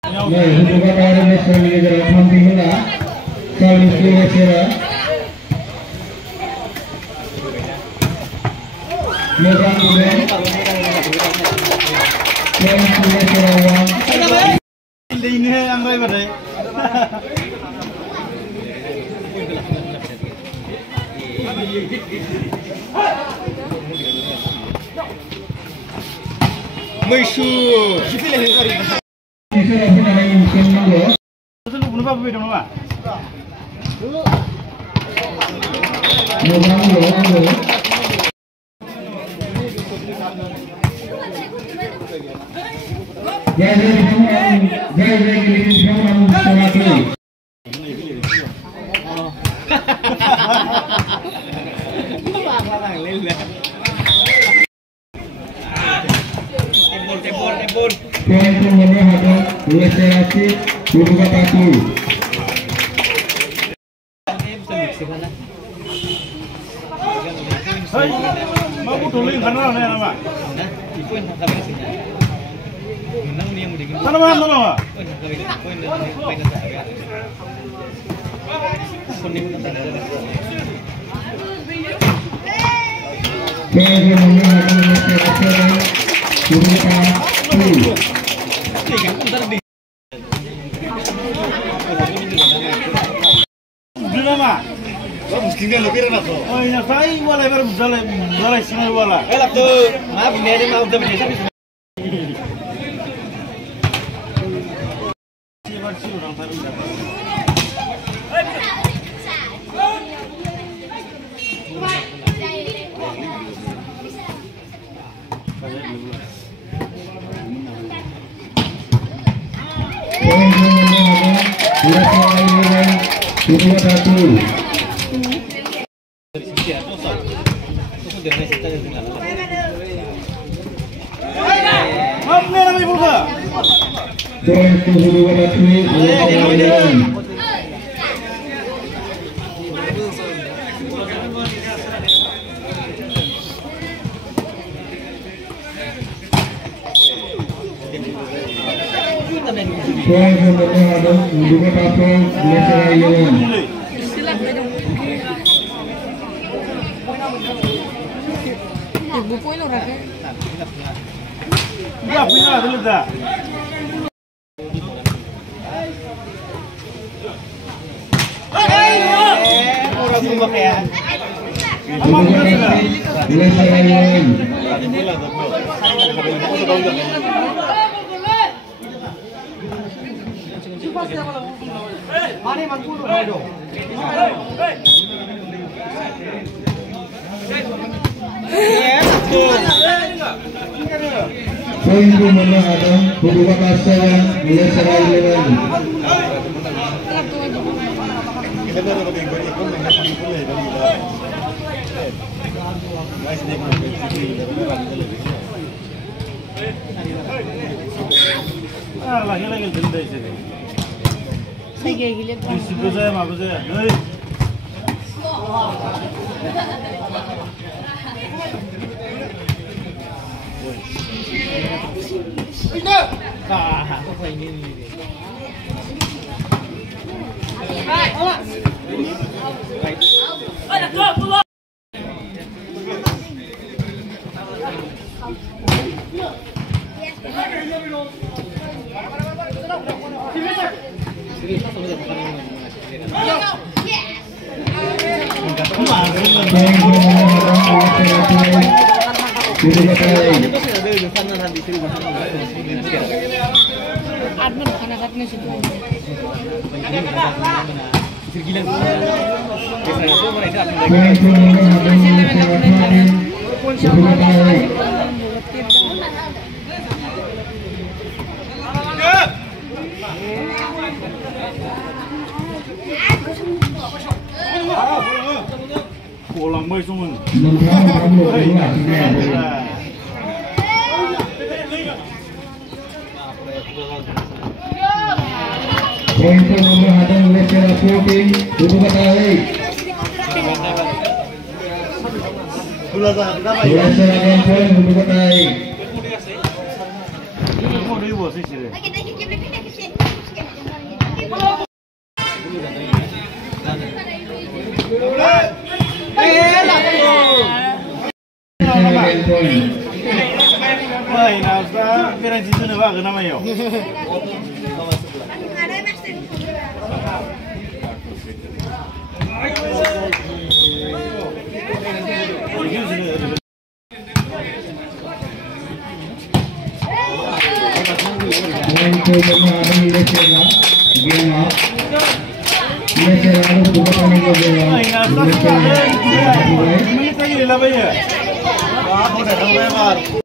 Hudukhata dan Lesra Lechera tampil bola. Service to Lechera. Megang bola. Service to Lechera 1. Ini yang baik pada. Mesur. Lechera pun ada yang menang. Betul bunuh apa beda nama? Megang bola. Tembol. Poin Hudukhata, Lechera 6, Hudukhata 2. Hei, mau tulis karena nama. Mana nama? Oh iya, saya wala baru dalai semua wala. Tuh, maaf ini aja mau udah biasa. Poin kemenangan ada Hudukhata 7, Lesra 11. Lagi dendai sini. Siapa saya, apa saya? Apa ini? Pulang boy semua. Poin kemenangan Lechera 14, Hudukhata 8. Lechera dan poin Hudukhata 8. Mau dibawa sih. 10 points. Wah, nafsa pirang situ nih pak, kenapa yo? Point to Lechera. Game up. Lechera Hudukhata ने को दिया. Nafsa, Lechera. ini lagi lah, Pak ya.